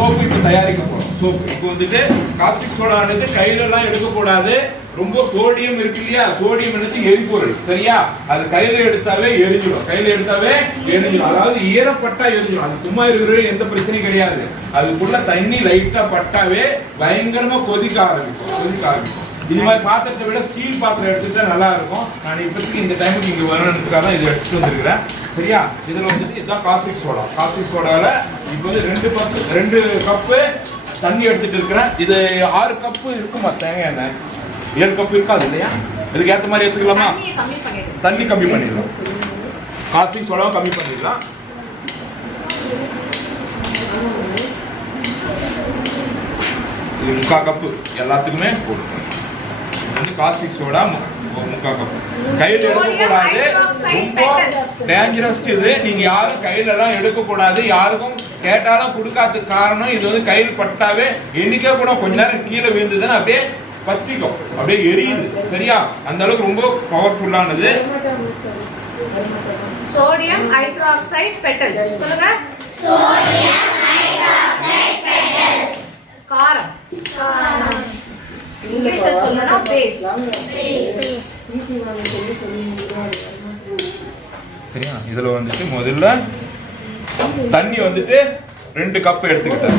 Soap இப்போ தயாரிக்க போகிறோம். சோப்பு இப்போ வந்துட்டு காஸ்டிக் சோடானது கையிலலாம் எடுக்கக்கூடாது. ரொம்ப சோடியம் இருக்கு இல்லையா, சோடியம் வந்து எரிபொருள் சரியா, அது கையில எடுத்தாவே எரிஞ்சிடும். கையில எடுத்தாவே எரிஞ்சிடும், அதாவது ஈரப்பட்டா எரிஞ்சிடும். அது சும்மா இருக்கிறது எந்த பிரச்சனையும் கிடையாது. அதுக்குள்ள தண்ணி லைட்டா பட்டாவே பயங்கரமா கொதிக்க ஆரம்பிக்கும். இது மாதிரி பாத்திரத்தை விட ஸ்டீல் பாத்திரம் எடுத்துட்டா நல்லா இருக்கும். நான் இப்போதைக்கு இந்த டைமுக்கு இங்கே வரணுன்றதுக்காக தான் இதை எடுத்துட்டு வந்திருக்கிறேன் சரியா. இதில் வந்துட்டு இதுதான் காஸ்டிக் சோடா. காஸ்டிக் சோடாவில் இப்போ வந்து 2 கப்பு தண்ணி எடுத்துட்டு இருக்கிறேன். இது 6 கப்பு இருக்குமா தேங்காய் எண்ணெய்? 7 கப்பு இருக்காது இல்லையா? இதுக்கு ஏற்ற மாதிரி எடுத்துக்கலாமா? தண்ணி கம்மி பண்ணிடலாம், காஸ்டிக் சோடாவும் கம்மி பண்ணிடலாம். இது 3/4 கப்பு எல்லாத்துக்குமே போடுங்க. Caustic soda 3/4 cup. கையில் எடுக்கக்கூடாது, ரொம்ப டேஞ்சரஸ் இது. நீங்க யாரும் கையில எல்லாம் எடுக்கக்கூடாது. யாருக்கும் கேட்டாலும் கொடுக்காததுக்கு காரணம் இது வந்து கையில் பட்டாவே எண்ணிக்கை கூட கொஞ்ச நேரம் கீழே விழுந்ததுன்னு அப்படியே பத்திக்கும், அப்படியே எரியுது சரியா. அந்த அளவுக்கு ரொம்ப பவர்ஃபுல்லானது. சோடியம் ஹைட்ராக்சைடு பெட்டல்ஸ் சொல்லுங்க. Sodium hydroxide petals. காரம். இங்கிலீஷ்ல சொல்லணும்னா பேஸ். சரியா. இதுல வந்துட்டு முதல்ல தண்ணி வந்துட்டு 2 கப் எடுத்துக்கிட்டேன்.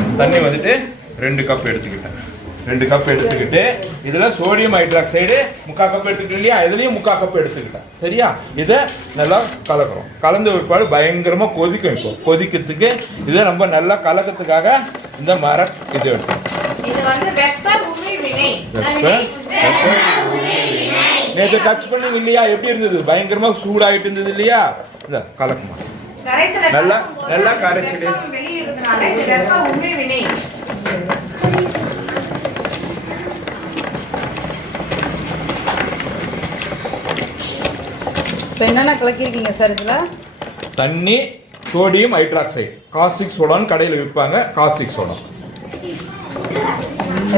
2 கப் எடுத்துக்கிட்டு இதுல சோடியம் ஹைட்ராக்சைடு 3/4 கப் எடுத்துக்கிட்டு இல்லையா, இதுலயும் 3/4 கப் எடுத்துக்கிட்டேன் சரியா. இதை நல்லா கலக்கிறோம். கலந்த ஒருபாடு பயங்கரமா கொதிக்கும். இப்போ கொதிக்கிறதுக்கு இதை ரொம்ப நல்லா கலக்கிறதுக்காக இந்த இது எடுத்தோம். நேற்று டச் பண்ணி இல்லையா, எப்படி இருந்தது? பயங்கரமா சூடாயிட்டு இருந்தது இல்லையா. இந்த கலக்குமா நல்லா நல்லா கரைச்சிடு. என்னென்ன கலக்கிருக்கீங்க சார் இதுல? தண்ணி, சோடியம் ஹைட்ராக்சைடு, காஸ்டிக் சோடான்னு கடையில் விற்பாங்க. காஸ்டிக் சோடா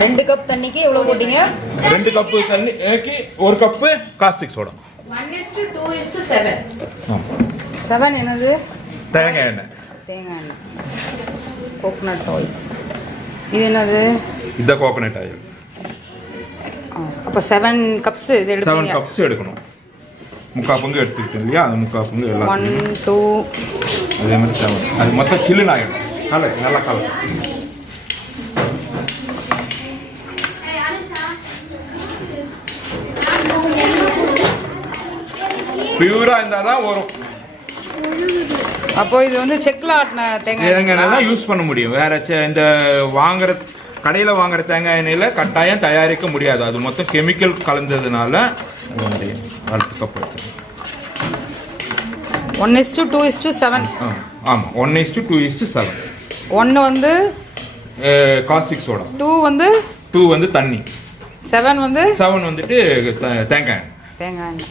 2 கப் தண்ணிக்கு எவ்வளவு போட்டீங்க? 2 கப்பு தண்ணிக்கு 1 கப்பு காஸ்டிக் சோடா. 1:2:7. 7 என்னது? தேங்காய் எண்ணெய். Coconut oil. இது என்னது? இந்த கோகனட் ஆயில். அப்ப 7 கப்ஸ் இது எடுத்தீங்க. 7 கப்ஸ் எடுக்கணும். 3/4 பங்கு எடுத்துக்கிட்டோம் இல்லையா, அது 3/4 பங்கு எல்லாம் 1 2 அதே மாதிரி 7. அது மொத்தம் சில்லுன்னு ஆகிடும். நல்லா கலக்கு. பியூரா இருந்தால் தான் வரும். அப்போ இது வந்து செக்ல ஆட்டின தேங்காய் எண்ணெய் தான் யூஸ் பண்ண முடியும். வேற இந்த கடையில் வாங்குற தேங்காய் எண்ணெயில் கட்டாயம் தயாரிக்க முடியாது. அது மொத்தம் கெமிக்கல் கலந்ததுனால 1 கப் 1:2:7. ஆமாம், 1:2:7. 1 வந்து காஸ்டிக் சோடா, 2 வந்து தண்ணி, 7 வந்துட்டு தேங்காய் எண்ணெய்.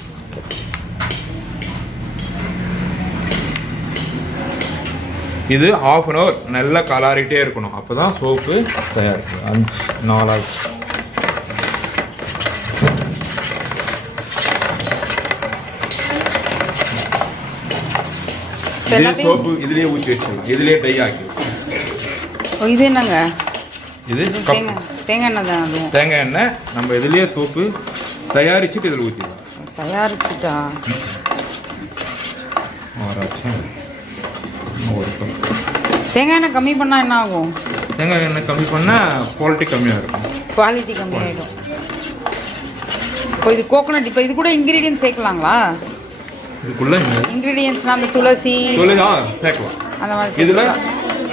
இது 1/2 an hour நல்லா கலாரிட்டே இருக்கணும். அப்போதான் சோப்பு தயார். 4 சோப்பு இதுலயே ஊற்றி வச்சிடலாம். இதுலயே டை ஆக்கி. இது என்னங்க? இது தேங்காய் எண்ணெய் தான். தேங்காய் எண்ணெய் நம்ம இதுலயே சோப்பு தயாரிச்சுட்டு இதில் ஊற்றிடலாம். தயாரிச்சுட்டா தேங்காய் எண்ணெய் கம்மி பண்ணா என்ன ஆகும்? தேங்காய் எண்ணெய் கம்மி பண்ணால் குவாலிட்டி கம்மியாக இருக்கும். குவாலிட்டி கம்மியாயிடும். இப்போ இது கோகனட். இப்போ இது கூட இன்கிரீடியன்ஸ் சேர்க்கலாங்களா? இதுக்குள்ள இன்கிரீடியன்ஸ்னா அந்த துளசி சேர்க்கலாம். அந்த மாதிரி இதில்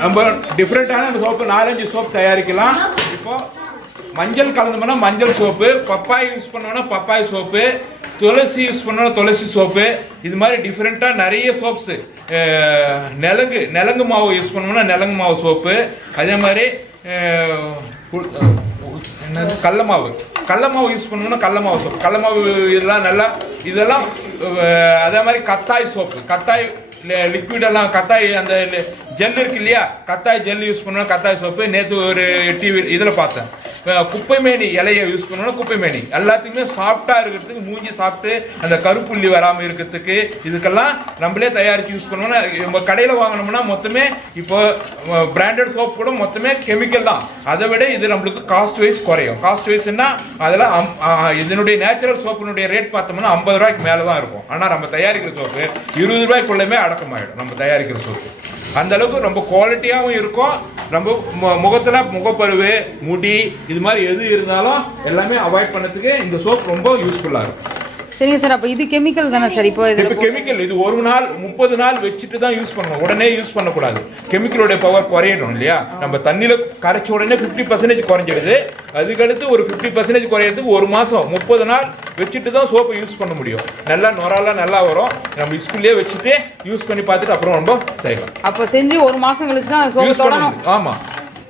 நம்ம டிஃப்ரெண்ட்டான சோப்பு 4-5 சோப்பு தயாரிக்கலாம். இப்போ மஞ்சள் கலந்தோம்னா மஞ்சள் சோப்பு, பப்பாய் யூஸ் பண்ணோன்னா பப்பாய் சோப்பு, துளசி யூஸ் பண்ணோன்னா துளசி சோப்பு. இது மாதிரி டிஃப்ரெண்ட்டாக நிறைய சோப்ஸு. நெலங்கு மாவு யூஸ் பண்ணோம்னா நெலங்கு மாவு சோப்பு. அதே மாதிரி என்னது கடல மாவு யூஸ் பண்ணோம்னா கடல மாவு சோப்பு. கடல மாவு இதெல்லாம் அதே மாதிரி கத்தாய் சோப்பு, கத்தாய் லிக்விடெல்லாம், கத்தாய் அந்த ஜெல் இருக்கு இல்லையா, கத்தாய் ஜெல் யூஸ் பண்ணோம்னா கத்தாய் சோப்பு. நேற்று ஒரு டிவி இதில் பார்த்தேன், குப்பைமேனி இலையை யூஸ் பண்ணணும். குப்பைமேனி எல்லாத்துக்குமே சாஃப்டா இருக்கிறதுக்கு, மூஞ்சி சாப்பிட்டு அந்த கருப்புள்ளி வராமல் இருக்கிறதுக்கு இதுக்கெல்லாம் நம்மளே தயாரித்து யூஸ் பண்ணோம்னா, நம்ம கடையில் வாங்கினோம்னா மொத்தமே இப்போ பிராண்டட் சோப் கூட மொத்தமே கெமிக்கல் தான். அதை விட இது நம்மளுக்கு காஸ்ட் வைஸ் குறையும். காஸ்ட் வைஸ்னா அதில் இதனுடைய நேச்சுரல் சோப்பினுடைய ரேட் பார்த்தோம்னா 50 ரூபாய்க்கு மேலே தான் இருக்கும். ஆனால் நம்ம தயாரிக்கிற சோப்பு 20 ரூபாய்க்குள்ளமே அடக்கமாயிடும். நம்ம தயாரிக்கிற சோப்பு அந்த அளவுக்கு ரொம்ப குவாலிட்டியாகவும் இருக்கும். நம்ம முகத்தில் முகப்பருவு, முடி இது மாதிரி எது இருந்தாலும் எல்லாமே அவாய்ட் பண்ணதுக்கு இந்த சோப் ரொம்ப யூஸ்ஃபுல்லாக இருக்கும். சரிங்க சார், அப்போ இது கெமிக்கல் தானே சார்? இப்போ கெமிக்கல் இது 1 நாள் 30 நாள் வச்சுட்டு தான் யூஸ் பண்ணணும். உடனே யூஸ் பண்ணக்கூடாது. கெமிக்கலோட பவர் குறையணும் இல்லையா? நம்ம தண்ணியில் கரைச்ச உடனே 50% குறைஞ்சிடுது. அதுக்கடுத்து ஒரு 50% குறையிறதுக்கு 1 மாதம் 30 நாள் வச்சுட்டு தான் சோப்பை யூஸ் பண்ண முடியும். நல்லா நுராலாம் நல்லா வரும். நம்ம ஸ்கூல்லேயே வச்சுட்டு யூஸ் பண்ணி பார்த்துட்டு அப்புறம் நம்ம செய்யலாம். அப்போ செஞ்சு 1 மாதம் கழிச்சு தான் சோப்பு தொடணும். ஆமாம்,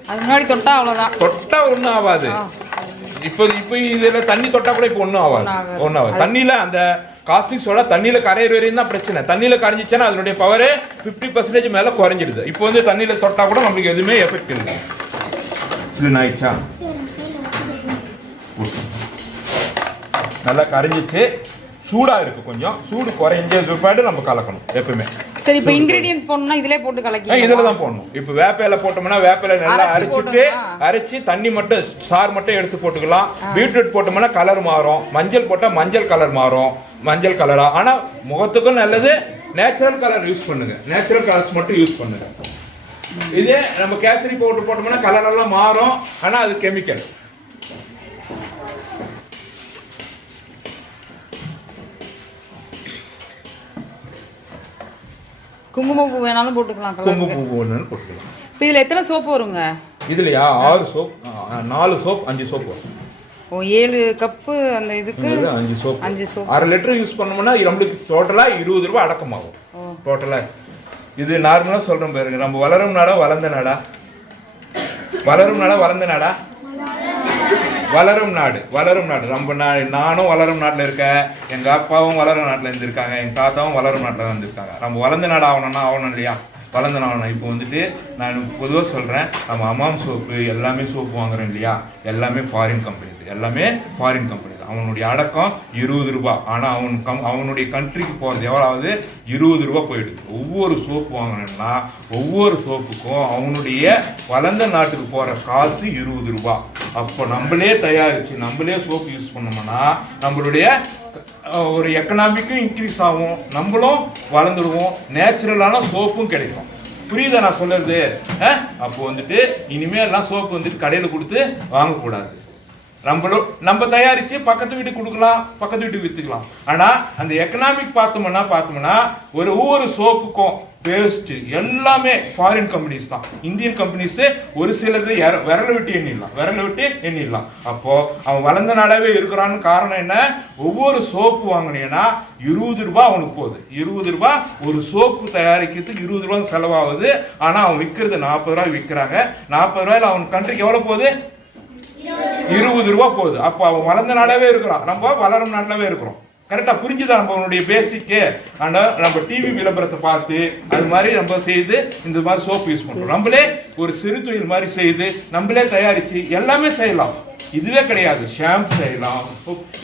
அது முன்னாடி தொட்டா அவ்வளோதான். தொட்டா ஒன்றும் ஆகாது. இப்போ இதில் தண்ணி தொட்டா கூட இப்போ ஒன்றும் ஆகாது. தண்ணியில் அந்த காஸ்டிக் சோடா தண்ணியில் கரையிற வரையும் தான் பிரச்சனை. தண்ணியில் கரைஞ்சிச்சுன்னா அதனுடைய பவர் 50% மேலே குறைஞ்சிடுது. இப்போ வந்து தண்ணியில் தொட்டா கூட நம்மளுக்கு எதுவுமே எஃபெக்ட் இல்லை. ஆயிடுச்சா? நல்லா கரைஞ்சிச்சு. சூடாக இருக்குது. கொஞ்சம் சூடு குறைஞ்ச பிற்பாடு நம்ம கலக்கணும் எப்பவுமே. சரி, இப்போ இன்கிரீடியன்ஸ் போடணும்னா இதிலே போட்டு கலக்கி இதில் தான் போடணும். இப்போ வேப்பிலை போட்டோம்னா வேப்பிலை நல்லா அரைச்சி தண்ணி மட்டும் சாறு மட்டும் எடுத்து போட்டுக்கலாம். பீட்ரூட் போட்டோம்னா கலர் மாறும். மஞ்சள் போட்டால் மஞ்சள் கலர் மாறும். மஞ்சள் கலரா. ஆனால் முகத்துக்கும் நல்லது. நேச்சுரல் கலர் யூஸ் பண்ணுங்க. நேச்சுரல் கலர்ஸ் மட்டும் யூஸ் பண்ணுங்க. இதே நம்ம கேசரி பவுடர் போட்டோம்னா கலர் எல்லாம் மாறும். ஆனால் அது கெமிக்கல். குங்குமப்பூ வேணாலும் போட்டுக்கலாம். குங்குமப்பூ வேணாலும் போட்டுக்கலாம். இப்போ இதில் எத்தனை சோப்பு வருங்க? இதுலையா 6 சோப், 4 சோப், 5 சோப் வரும். ஓ, 7 கப்பு அந்த இதுக்கு 5 சோப். 5 சோப் 1/2 லிட்டர் யூஸ் பண்ணோம்னா நம்மளுக்கு டோட்டலாக 20 ரூபாய் அடக்கமாகும். டோட்டலாக இது நார்மலாக சொல்கிறோம் பாருங்க. நம்ம வளரும் நாடா வளர்ந்த நாடா? வளரும் நாடா வளர்ந்த நாடா? வளரும் நாடு. வளரும் நாடு. நம்ம நானும் வளரும் நாட்டில் இருக்கேன். எங்கள் அப்பாவும் வளரும் நாட்டில் இருந்திருக்காங்க. எங்கள் தாத்தாவும் வளரும் நாட்டில் தான் இருந்திருக்காங்க. நம்ம வளர்ந்த நாடு ஆகணும் இல்லையா? வளர்ந்த நாடு. இப்போ வந்துட்டு நான் பொதுவாக சொல்கிறேன், நம்ம அம்மாம் சோப்பு எல்லாமே சோப்பு வாங்குறோம் இல்லையா? எல்லாமே ஃபாரின் கம்பெனி. எல்லாமே ஃபாரின் கம்பெனி. அவனுடைய அடக்கம் 20 ரூபாய். ஆனால் அவனுடைய கண்ட்ரிக்கு போகிறது எவ்வளவு? 20 ரூபாய் போயிடுது. ஒவ்வொரு சோப்பு வாங்கினோம்னா ஒவ்வொரு சோப்புக்கும் அவனுடைய வளர்ந்த நாட்டுக்கு போகிற காசு 20 ரூபாய். அப்போ நம்மளே தயாரித்து நம்மளே சோப்பு யூஸ் பண்ணோம்னா நம்மளுடைய ஒரு எக்கனாமிக்கும் இன்க்ரீஸ் ஆகும். நம்மளும் வளர்ந்துடுவோம். நேச்சுரலான சோப்பும் கிடைக்கும். புரியுதா நான் சொல்றது? அப்போ வந்துட்டு இனிமேல் எல்லாம் சோப்பு வந்துட்டு கடையில் கொடுத்து வாங்கக்கூடாது. நம்ம தயாரிச்சு பக்கத்து வீட்டுக்கு கொடுக்கலாம், பக்கத்து வீட்டுக்கு வித்துக்கலாம். ஆனா அந்த எக்கனாமிக் பார்த்தோம்னா ஒவ்வொரு சோப்புக்கும் பேஸ்ட் எல்லாமே ஃபாரின் கம்பெனிஸ் தான். இந்தியன் கம்பெனிஸ் ஒரு சிலது விரல விட்டு எண்ணிடலாம். அப்போ அவன் வளர்ந்த நாளாவே இருக்கிறான்னு காரணம் என்ன? ஒவ்வொரு சோப்பு வாங்கினீங்கன்னா 20 ரூபாய் அவனுக்கு போகுது. 20 ரூபாய் ஒரு சோப்பு தயாரிக்கிறதுக்கு 20 ரூபாய் செலவாகுது. ஆனா அவன் விற்கிறது 40 ரூபாய் விற்கிறாங்க. 40 ரூபாயில அவன் கண்ட்ரிக்கு எவ்வளவு போகுது? 20 ரூபாய் போகுது. அப்போ அவன் வளர்ந்த நாளாவே இருக்கிறான். நம்ம வளரும் நாட்டிலவே இருக்கிறோம். கரெக்டா புரிஞ்சுதான் நம்ம அவனுடைய பேசிக்கு. ஆனால் நம்ம டிவி விளம்பரத்தை பார்த்து அது மாதிரி நம்ம செய்து இந்த மாதிரி சோப்பு யூஸ் பண்றோம். நம்மளே ஒரு சிறு தொழில் மாதிரி செய்து நம்மளே தயாரிச்சு எல்லாமே செய்யலாம். இதுவே கிடையாது. ஷாம்பு செய்யலாம்,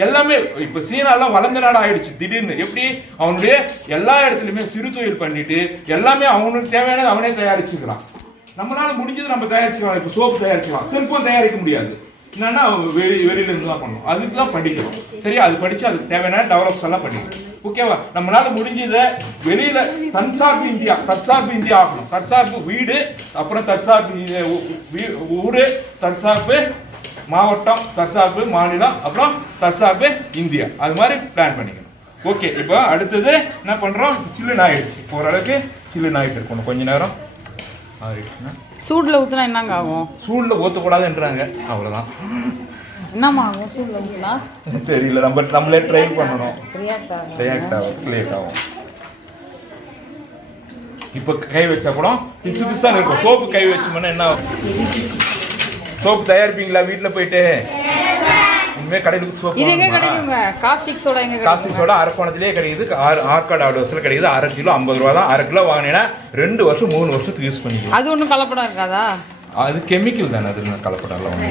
எல்லாமே. இப்ப சீனாலாம் வளர்ந்த நாடு ஆயிடுச்சு. திடீர்னு எப்படி அவனுடைய எல்லா இடத்துலயுமே சிறு தொழில் பண்ணிட்டு எல்லாமே அவனுக்கு தேவையானது அவனே தயாரிச்சுக்கலாம். நம்மளால முடிஞ்சது நம்ம தயாரிச்சுக்கலாம். இப்ப சோப்பு தயாரிக்கலாம். செல்போன் தயாரிக்க முடியாது. என்னன்னா வெளியில இருந்து தான் பண்ணணும். அதுக்கு தான் படிக்கணும். சரியா? அது படிச்சு அதுக்கு தேவையான டெவலப்ஸ் எல்லாம் பண்ணிக்கணும். ஓகேவா? நம்மளால முடிஞ்சதை வெளியில தற்சார்பு இந்தியா ஆகணும். தற்சார்பு வீடு, அப்புறம் தற்சார்பு ஊரு, தற்சார்பு மாவட்டம், தற்சார்பு மாநிலம், அப்புறம் தற்சார்பு இந்தியா. அது மாதிரி பிளான் பண்ணிக்கணும். ஓகே, இப்போ அடுத்தது என்ன பண்றோம்? சில்லுன்னு ஆயிடுச்சு. ஓரளவுக்கு சில்லுன்னு ஆயிட்டு இருக்கணும். கொஞ்ச நேரம் ஆயிடுச்சுன்னா சூடுல ஊத்துனா என்னங்க ஆகும்? சூடுல ஊத்தக்கூடாதுன்றாங்க. அவ்வளவுதான். என்னமா ஆகும் சூடுல ஊத்துனா? தெரியல. நம்மளே ட்ரை பண்ணணும். ரியாக்ட் ஆகும். இப்ப கை வச்சா கூட பிசுபிசா இருக்கும். சோப்பு கை வச்சோம்னா என்ன ஆகும்? சோப்பு தயாரிப்பீங்களா வீட்டுல போயிட்டு? இனிமே கடையில சோப்பு இது எங்க கிடைக்குங்க? காஸ்டிக் சோடா எங்க கிடைக்கும்? காஸ்டிக் சோடா அரக்கோணத்திலே கிடைக்குது. ஆர்காட் ஆடோஸ்ல கிடைக்குது. 1/2 கிலோ 50 ரூபா தான். 1/2 கிலோ வாங்கினா 2 வருஷம் 3 வருஷத்துக்கு யூஸ் பண்ணிக்கலாம். அது ஒன்றும் கலப்படம் இருக்காதா? அது கெமிக்கல் தானே, அது கலப்படம்.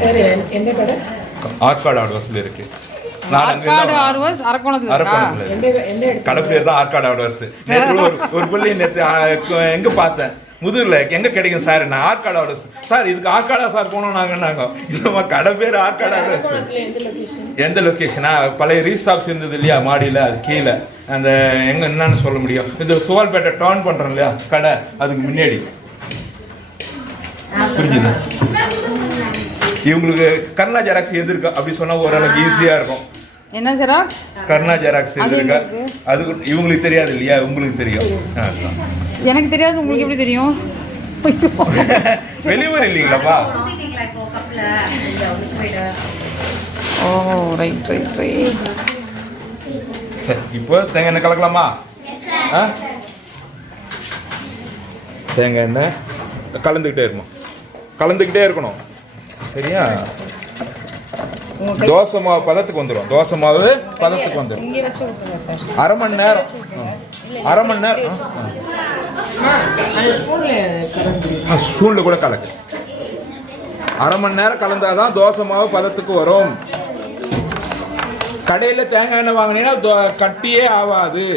எந்த கடை? ஆற்காடு ஆர்வர்ஸ்ல இருக்கு. ஆற்காடு ஆர்வர்ஸ் அரக்கோணத்துல கடை பேர் தான் ஆற்காடு ஆர்வர்ஸ். ஒரு பிள்ளை நேற்று எங்க பார்த்தேன், முதுகுல எங்க கிடைக்கும் சார், நான் ஆற்காடு ஆர்வர்ஸ் சார், இதுக்கு ஆற்காடா சார் போனோம் நாங்க. இல்லம்மா, கடை பேர் ஆற்காடு ஆர்வர்ஸ். எந்த லொக்கேஷனா? பழைய ரீஸ்டாப்ஸ் இருந்தது இல்லையா மாடியில், அது கீழே அந்த எங்க என்னன்னு சொல்ல முடியும், இந்த சுவால்பேட்டை டர்ன் பண்றோம் இல்லையா கடை, அதுக்கு முன்னாடி. புரிஞ்சுது? இவங்களுக்கு கருணா ஜெராக்ஸ் எது இருக்கு அப்படி சொன்னா ஓரளவுக்கு ஈஸியா இருக்கும். என்ன ஜெராக்ஸ்? கருணா ஜெராக்ஸ் எது இருக்கா அது இவங்களுக்கு தெரியாது இல்லையா, உங்களுக்கு தெரியும். எனக்கு தெரியாது, உங்களுக்கு எப்படி தெரியும்? வெளியூர் இல்லீங்களாப்பா? ஓ ரைட் ரைட் ரைட். சரி, இப்போ தேங்காய் எண்ணெய் கலக்கலாமா? தேங்காய் எண்ணெய் கலந்துக்கிட்டே இருக்கணும். சரியா? தோசை மாவு பதத்துக்கு வந்துடும். தோசை மாவு பதத்துக்கு வந்துடும். அரை மணி நேரம் ஸ்பூன்ல கூட கலக்கு. அரை மணி நேரம் கலந்தாதான் தோசை மாவு பதத்துக்கு வரும். கடையில் தேங்காய் எண்ணெய் வாங்கினீங்கன்னா கட்டியே ஆகாது.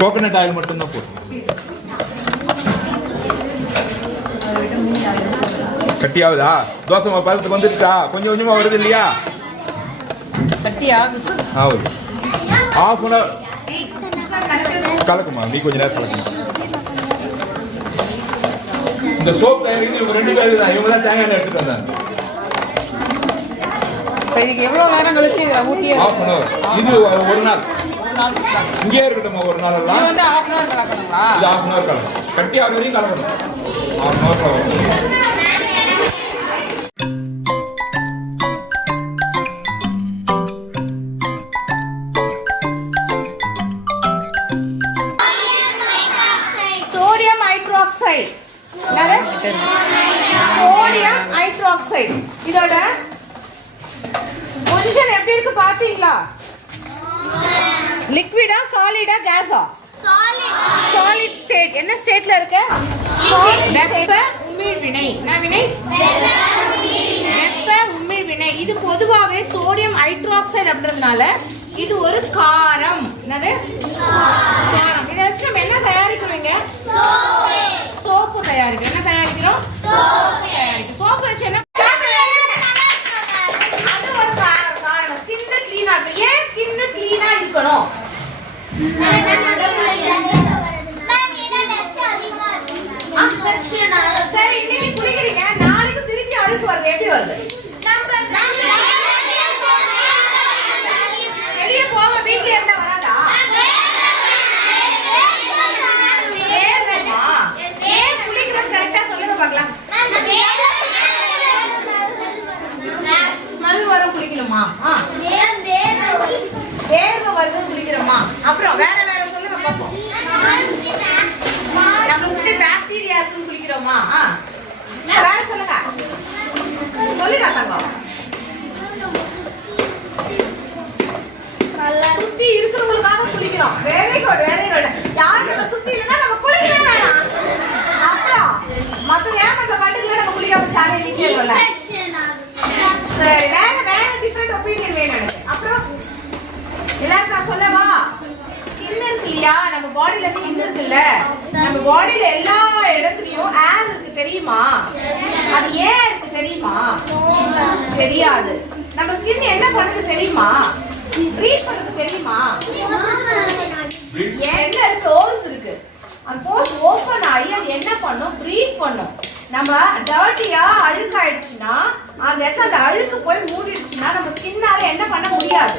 கோகனட் ஆயில் மட்டும்தான் போடும். கட்டியாவதா? தோசை மாவு பதத்துக்கு வந்துருச்சா? கொஞ்சம் கொஞ்சமா வருது இல்லையா? ஆகுது. ஹாஃப் அன் ஹவர் கலக்குமா, நீ கொஞ்ச நேரம் கலக்குமா. இந்த சோப் தயாரிக்கிறது இவங்க 2 பேரு தான். இவங்க தான் தேங்காய் எண்ணெய் எடுத்துட்டு வந்தாங்க. இதுக்கு எவ்வளவு நேரம் கழிச்சு இதை ஊத்தி? Half an hour. இது ஒரு நாள் இங்கே இருக்கட்டும். ஒரு நாள் எல்லாம் இது வந்து ஹாஃப் அன் ஹவர் கலக்கணுங்களா? இது ஹாஃப் அன் ஹவர் கலக்கணும். கட்டி ஆகிற வரையும் கலக்கணும். ஹாஃப் அன் ஹவர் கலக்கணும். Sodium hydroxide. சோடியம் ஹைட்ராக்சைடு இதோட பொசிஷன் எப்படி இருக்கு பாத்தீங்களா? லிக்விடா சாலிடா கேஸா? Solid state. என்ன ஸ்டேட்ல இருக்கு? வெப்ப உமிழ்வினை. என்ன வினை? வெப்ப உமிழ்வினை. இது பொதுவாகவே சோடியம் ஹைட்ராக்சைடு அப்படின்றதுனால இது ஒரு காரம். என்னது? காரம். இதை வச்சு நம்ம என்ன தயாரிக்கிறோங்க? சோப்பு தயாரிக்கிறோம். என்ன தயாரிக்கிறோம்? சோப்பு தயாரிக்கிறோம். சோப்பு வச்சு என்ன? அது ஒரு காரணம். ஸ்கின் கிளீனா இருக்கு. ஏன் ஸ்கின் கிளீனா இருக்கணும்? சரி, இன்னைக்கு குளிக்கிறீங்க, நாளைக்கு திருப்பி அழுக்கு வருது. எப்படி வருது? வெளியே போக வீட்டுல இருந்தா வராதா? ஏன் குளிக்கிறோம் கரெக்டா சொல்லுங்க பார்க்கலாம். ஸ்மெல் வரும் குளிக்கணுமா? வேர்வை வருது குளிக்கிறோமா? அப்புறம் வேற வேற சொல்லுங்க பார்ப்போம். நம்ம சுத்தி பாக்டீரியா இருக்குன்னு குளிக்கிறோமா? வேற சொல்லுங்க. சொல்லுடா தங்கம். சுத்தி இருக்கிறவங்களுக்காக குளிக்கிறோம். Very good very good. யாரும் நம்ம சுத்தி இல்லைன்னா நம்ம குளிக்கவே வேணாம். அப்புறம் மத்த ஏமாற்ற கண்டுல நம்ம குளிக்காம சாலை நீக்கல. சரி, வேற வேற டிஃபரெண்ட் ஒப்பீனியன் வேணும் எனக்கு. அப்புறம் எல்லாரும் நான் சொல்லவா? ஸ்கின் இருக்கு இல்லையா, நம்ம பாடியில ஸ்கின் இருக்கு இல்ல, நம்ம பாடியில எல்லா இடத்துலயும் ஏர் இருக்கு தெரியுமா? அது ஏன் இருக்கு தெரியுமா? தெரியாது. நம்ம ஸ்கின் என்ன பண்ணுது தெரியுமா? ப்ரீத் பண்ணுது தெரியுமா? என்ன இருக்கு? ஹோல்ஸ் இருக்கு. அந்த ஹோல்ஸ் ஓபன் ஆகி அது என்ன பண்ணும்? ப்ரீத் பண்ணும். நம்ம டர்ட்டியா அழுக்காயிடுச்சுன்னா அந்த இடத்துல அந்த அழுக்கு போய் மூடிடுச்சுன்னா நம்ம ஸ்கின்னால என்ன பண்ண முடியாது?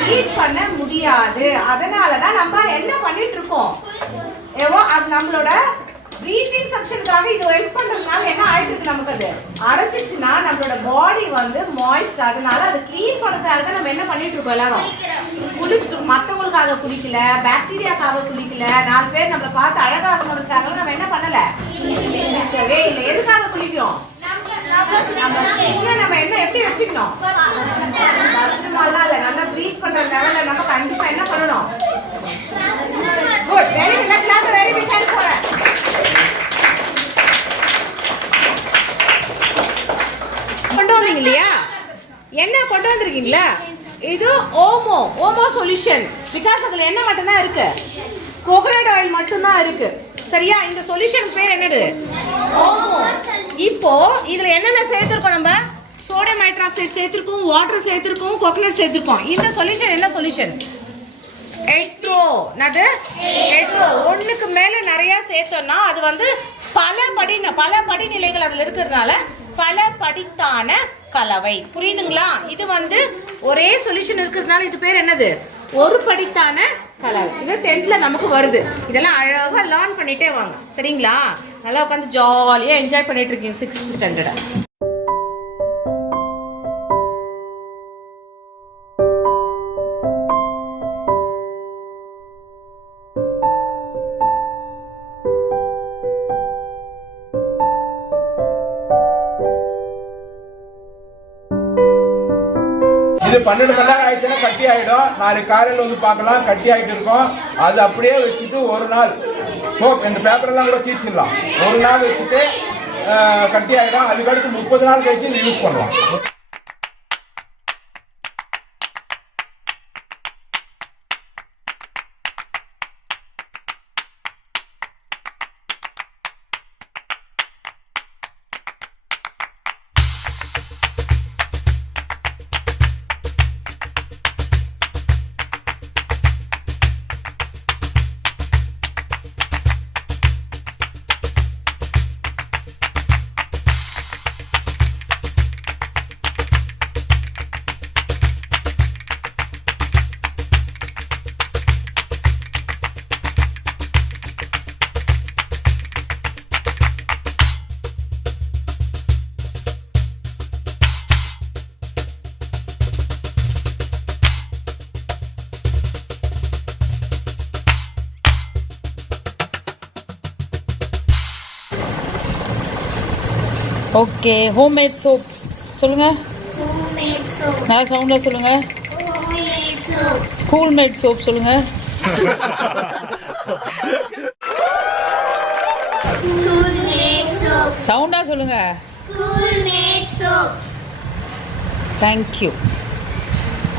ப்ரீத் பண்ண முடியாது. அதனாலதான் நம்ம என்ன பண்ணிட்டு இருக்கோம்? அது நம்மளோட பிரீத்திங் செக்ஷனுக்காக இது ஹெல்ப் பண்றதுனால என்ன ஆயிட்டு இருக்கு? நமக்கு அது அடைச்சிச்சுன்னா நம்மளோட பாடி வந்து மாய்ஸ்ட். அதனால அது கிளீன் பண்றதுக்காக தான் நம்ம என்ன பண்ணிட்டு இருக்கோம்? எல்லாரும் குளிச்சுட்டு மற்றவங்களுக்காக குளிக்கல, பாக்டீரியாக்காக குளிக்கல, 4 பேர் நம்மளை பார்த்து அழகாகணுக்காக நம்ம என்ன பண்ணல? குளிக்கவே இல்லை. எதுக்காக குளிக்கிறோம்? நம்ம என்ன எப்படி வச்சுக்கணும்? பத்திரமாலாம் இல்ல, நல்லா ப்ரீத் பண்ற லெவல்ல நம்ம கண்டிப்பா என்ன பண்ணணும்? Good, very good. Let's clap very big hand for it. கொண்டு வந்தீங்க இல்லையா? என்ன கொண்டு வந்திருக்கீங்களா? இது ஓமோ சொல்யூஷன். பிகாஸ் அதுல என்ன மட்டும் தான் இருக்கு? கோகனட் ஆயில் மட்டும் தான் இருக்கு. சரியா? இந்த சொல்யூஷன் பேர் என்னது? ஓமோ. இப்போ இதுல என்னென்ன சேர்த்திருக்கோம்? நம்ம சோடியம் ஹைட்ராக்சைடு சேர்த்திருக்கோம், வாட்டர் சேர்த்திருக்கோம், கோகனட் சேர்த்திருக்கோம். இந்த சொல்யூஷன் என்ன சொல்யூஷன்? எட்ரோ. என்னது? எட்ரோ. ஒண்ணுக்கு மேல நிறைய சேர்த்தோம்னா அது வந்து பல படிநிலைகள் அதுல இருக்கிறதுனால பல படித்தான கலவை. புரியுதுங்களா? இது வந்து ஒரே சொல்யூஷன் இருக்கிறதுனால இது பேர் என்னது? ஒரு படித்தான கலவை. இது 10th நமக்கு வருது. இதெல்லாம் அழகா லேர்ன் பண்ணிட்டே வாங்க. சரிங்களா? நல்லா உட்காந்து ஜாலியா என்ஜாய் பண்ணிட்டு இருக்கீங்க 6th ஸ்டாண்டர்ட். இது 12 மணி நேரம் ஆயிடுச்சுன்னா கட்டி ஆயிடும். நாளைக்கு காலையில் வந்து பார்க்கலாம், கட்டி ஆகிட்டு இருக்கும். அது அப்படியே வச்சுட்டு ஒரு நாள் சோப் இந்த பேப்பரெல்லாம் கூட தீச்சிடலாம். ஒரு நாள் வச்சுட்டு கட்டி ஆகிடும். அதுக்கடுத்து 30 நாள் கழிச்சு யூஸ் பண்ணலாம். ஓகே, ஹோம்மேட் சோப் சொல்லுங்க. நான் சவுண்டா சொல்லுங்க. ஸ்கூல் மேட் சோப் சொல்லுங்க. சவுண்டா சொல்லுங்க. School made soap. தேங்க்யூ.